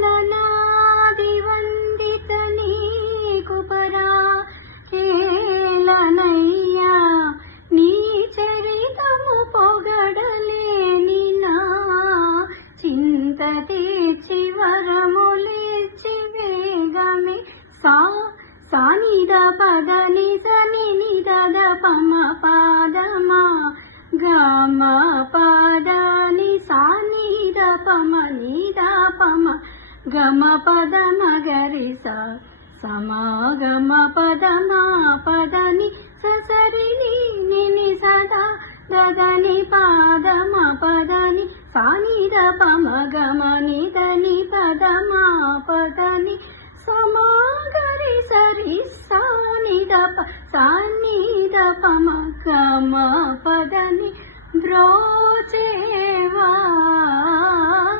చతురాననాది వందిత నీకు పరా హేళనయ్యా నీ చరితము పొగడలేని నా చింత తీర్చి వరములిచ్చి వేగమే సానిద పదని సని నిద పమ పాదమా గమ పదని సానిద పమ నిద పమ గమ పదమ గరి సమాగమ పదమా పదని ససరిని నిని సదా దదని పాదమ పదని సానిద పమ గమ నిదని పదమా పదని సమాగరి సరి సానిద సానిద పమ గమ పదని బ్రోచేవా